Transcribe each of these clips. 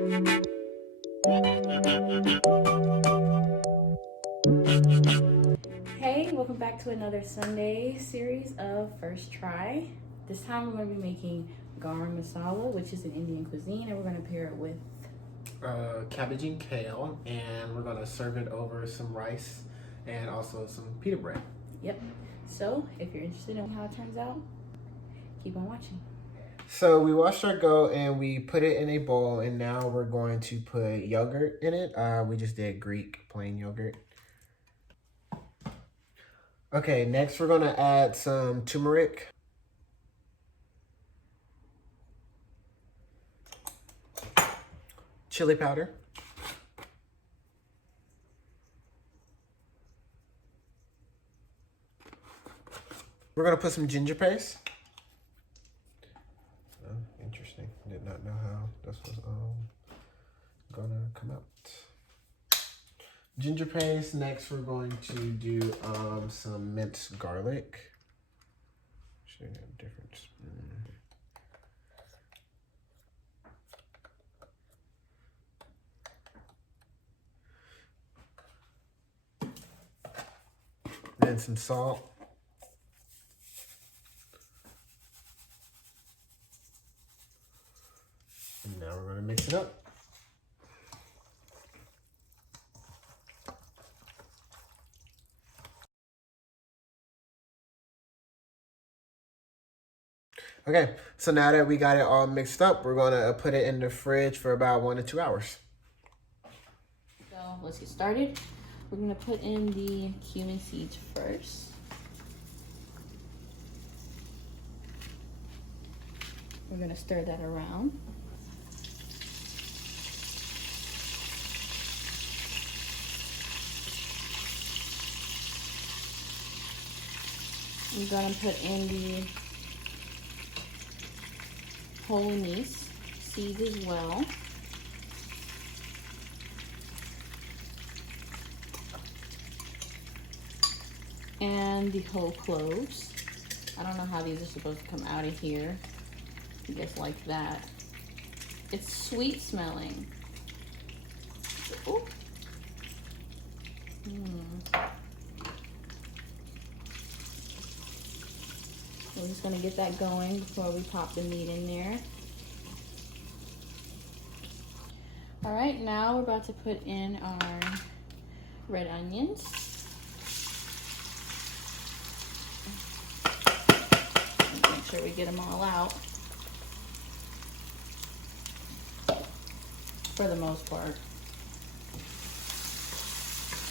Hey, welcome back to another Sunday series of First Try. This time we're going to be making Garam Masala, which is an Indian cuisine, and we're going to pair it with cabbage and kale, and we're going to serve it over some rice and also some pita bread. Yep. So, if you're interested in how it turns out, keep on watching. So we washed our goat and we put it in a bowl, and now we're going to put yogurt in it. We just did Greek plain yogurt. Okay, next we're going to add some turmeric. Chili powder. We're going to put some ginger paste. Oh, interesting. Did not know how this was gonna come out. Ginger paste. Next, we're going to do some minced garlic. Should have a different spoon. Then some salt. And now we're going to mix it up. Okay, so now that we got it all mixed up, we're going to put it in the fridge for about 1 to 2 hours. So, let's get started. We're going to put in the cumin seeds first. We're going to stir that around. I'm going to put in the whole anise seeds as well. And the whole cloves. I don't know how these are supposed to come out of here. I guess like that. It's sweet smelling. Ooh. We're just gonna get that going before we pop the meat in there. All right, now we're about to put in our red onions. Make sure we get them all out. For the most part.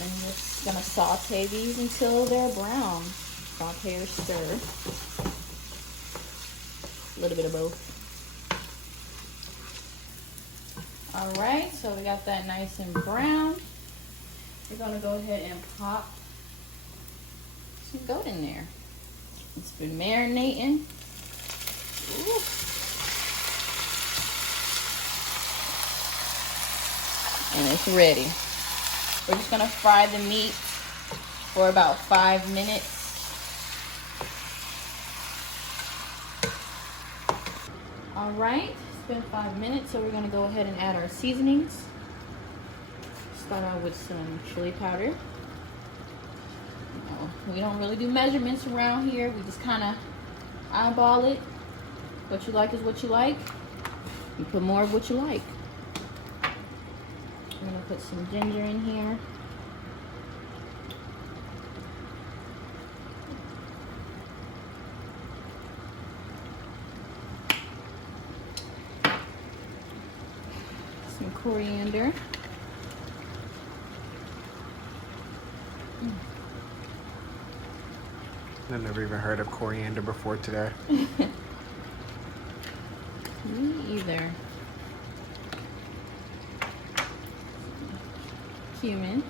And we're just gonna saute these until they're brown. Saute or stir. A little bit of both. All right, so we got that nice and brown. We're gonna go ahead and pop some goat in there. It's been marinating. Ooh. And it's ready. We're just gonna fry the meat for about 5 minutes. All right, it's been 5 minutes, so we're gonna go ahead and add our seasonings. Start out with some chili powder. We don't really do measurements around here. We just kind of eyeball it. What you like is what you like. You put more of what you like. I'm gonna put some ginger in here. Some coriander. I've never even heard of coriander before today. Me either. Cumin.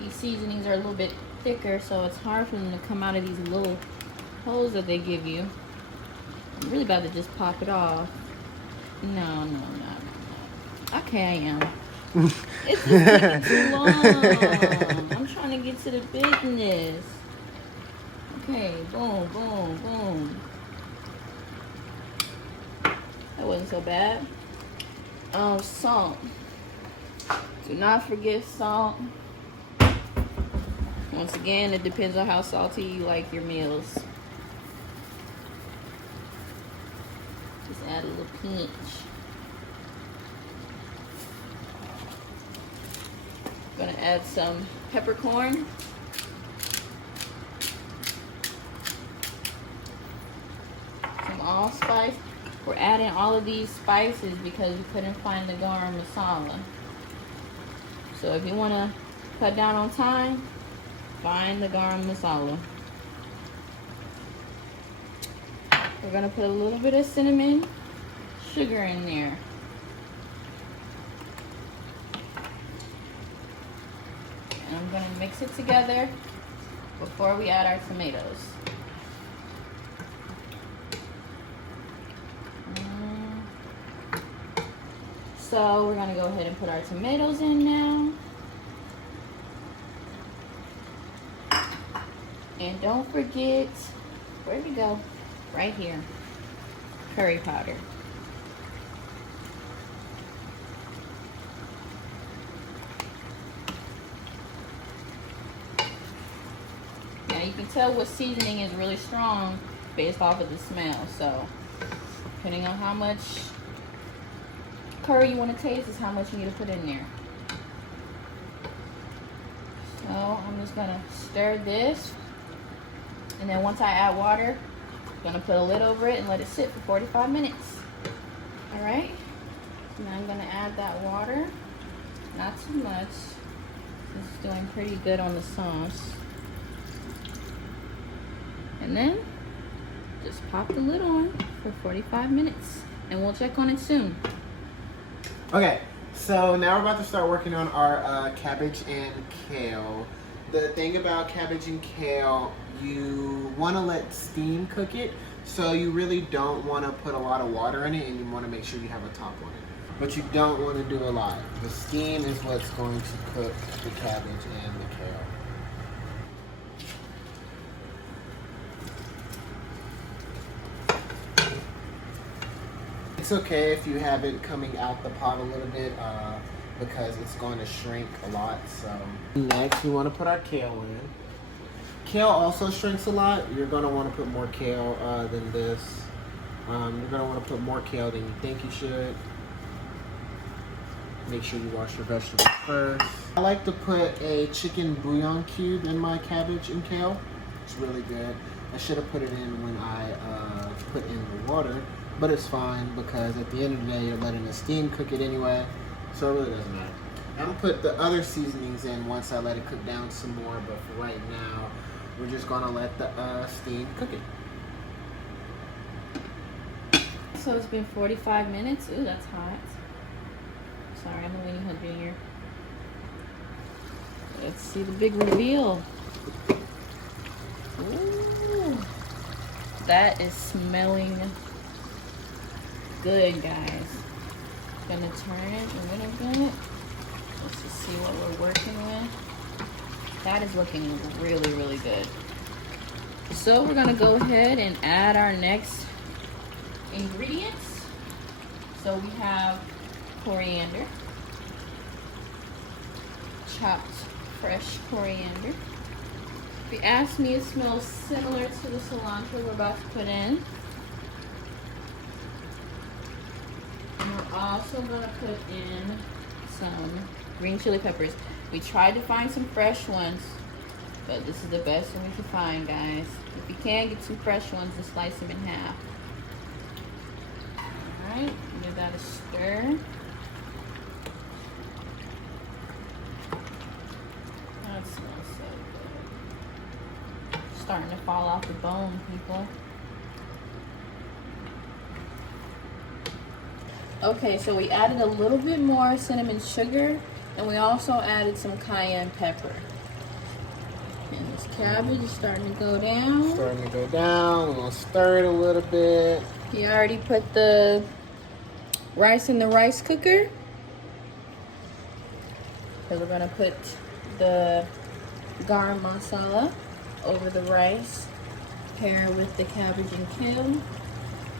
These seasonings are a little bit thicker, so it's hard for them to come out of these little holes that they give you. I'm really about to just pop it off. No. Okay, I am. It's just taking too long. I'm trying to get to the business. Okay, boom. wasn't so bad. Salt. Do not forget salt. Once again, it depends on how salty you like your meals. Just add a little pinch. Gonna add some peppercorn. Some allspice. We're adding all of these spices because we couldn't find the garam masala. So if you want to cut down on time, find the garam masala. We're going to put a little bit of cinnamon sugar in there. And I'm going to mix it together before we add our tomatoes. So we're gonna go ahead and put our tomatoes in now. And don't forget, where'd we go? Right here, curry powder. Now you can tell what seasoning is really strong based off of the smell. So depending on how much curry you want to taste is how much you need to put in there. So I'm just gonna stir this, and then once I add water, I'm gonna put a lid over it and let it sit for 45 minutes. All right, now I'm gonna add that water, not too much. This is doing pretty good on the sauce. And then just pop the lid on for 45 minutes, and we'll check on it soon. Okay, so now we're about to start working on our cabbage and kale. The thing about cabbage and kale, you want to let steam cook it, so you really don't want to put a lot of water in it, and you want to make sure you have a top on it. But you don't want to do a lot. The steam is what's going to cook the cabbage and the kale. It's okay if you have it coming out the pot a little bit because it's going to shrink a lot. So next we want to put our kale in. Kale also shrinks a lot. You're going to want to put more kale than this. You're going to want to put more kale than you think you should. Make sure you wash your vegetables first. I like to put a chicken bouillon cube in my cabbage and kale. It's really good. I should have put it in when I put in the water. But it's fine because at the end of the day, you're letting the steam cook it anyway, so it really doesn't matter. I'm gonna put the other seasonings in once I let it cook down some more, but for right now, we're just gonna let the steam cook it. So it's been 45 minutes. Ooh, that's hot. Sorry, I'm a weenie hood here. Let's see the big reveal. Ooh, that is smelling good, guys. Gonna turn it a little bit. Let's just see what we're working with. That is looking really, really good. So we're gonna go ahead and add our next ingredients. So we have coriander, chopped fresh coriander. If you ask me, it smells similar to the cilantro we're about to put in. We're also going to put in some green chili peppers. We tried to find some fresh ones, but this is the best one we could find, guys. If you can, get some fresh ones and slice them in half. Alright, give that a stir. That smells so good. Starting to fall off the bone, people. Okay, so we added a little bit more cinnamon sugar, and we also added some cayenne pepper. And this cabbage is starting to go down. Starting to go down. We're gonna stir it a little bit. You already put the rice in the rice cooker. So we're gonna put the garam masala over the rice, pair it with the cabbage and kale.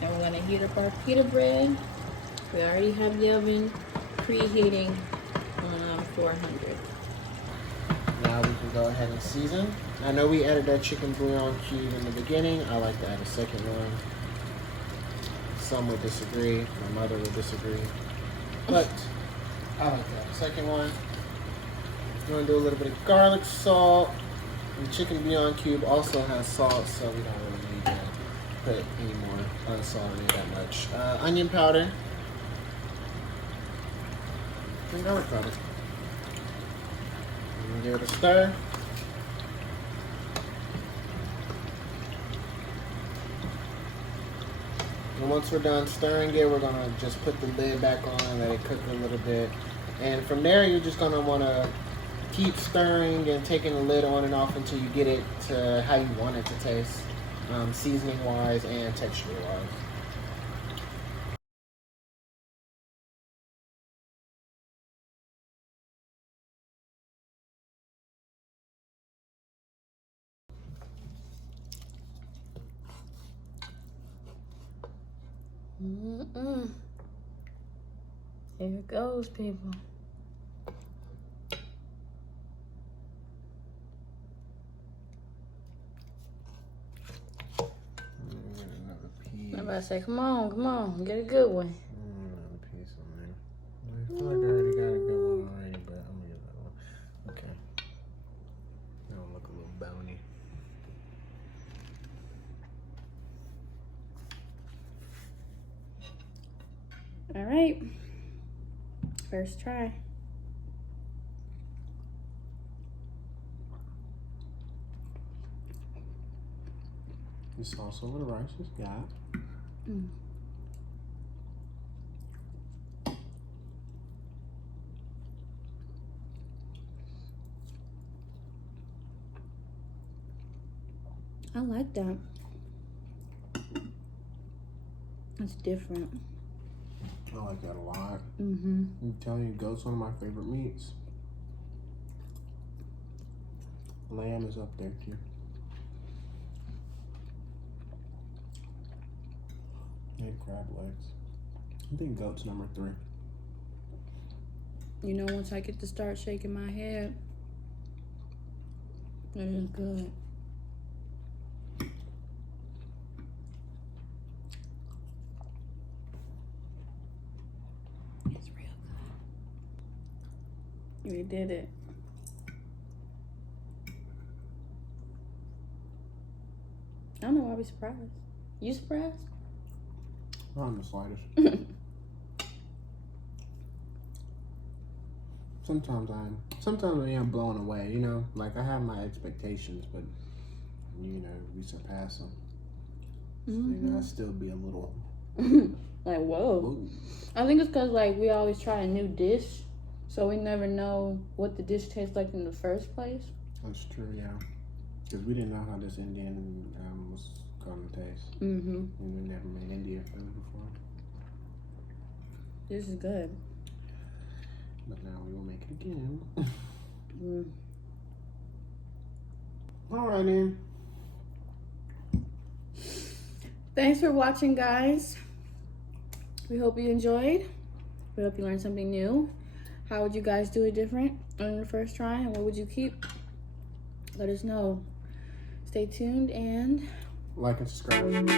And we're gonna heat up our pita bread. We already have the oven preheating on 400. Now we can go ahead and season. I know we added that chicken bouillon cube in the beginning. I like to add a second one. Some would disagree. My mother would disagree. But I like to add a second one. We're going to do a little bit of garlic salt. The chicken bouillon cube also has salt, so we don't really need to put any more salt in it that much. Onion powder. And garlic powder. And give it a stir. And once we're done stirring it, we're gonna just put the lid back on and let it cook a little bit. And from there, you're just gonna wanna keep stirring and taking the lid on and off until you get it to how you want it to taste, seasoning wise and texture wise. Here it goes, people. I'm about to say, come on, get a good one. Another piece on there. I feel like I already got a good one already, but I'm gonna get that one. Okay. That'll look a little bony. All right, first try. The sauce over the rice is got. I like that. It's different. I like that a lot. Mm-hmm. I'm telling you, goat's one of my favorite meats. Lamb is up there too. And crab legs. I think goat's number 3. You know, once I get to start shaking my head, it is good. It's real good. We did it. I don't know why we surprised. You surprised? Not in the slightest. Sometimes I am blown away, you know? Like, I have my expectations, but, you know, we surpass them. So, you know, I still be a little... Like, whoa. Ooh. I think it's because, like, we always try a new dish, so we never know what the dish tastes like in the first place. That's true, yeah. Because we didn't know how this Indian was going to taste. Mm-hmm. And we never made Indian food before. This is good. But now we will make it again. All right, then. Thanks for watching, guys. We hope you enjoyed. We hope you learned something new. How would you guys do it different on your first try? And what would you keep? Let us know. Stay tuned and... Like and subscribe.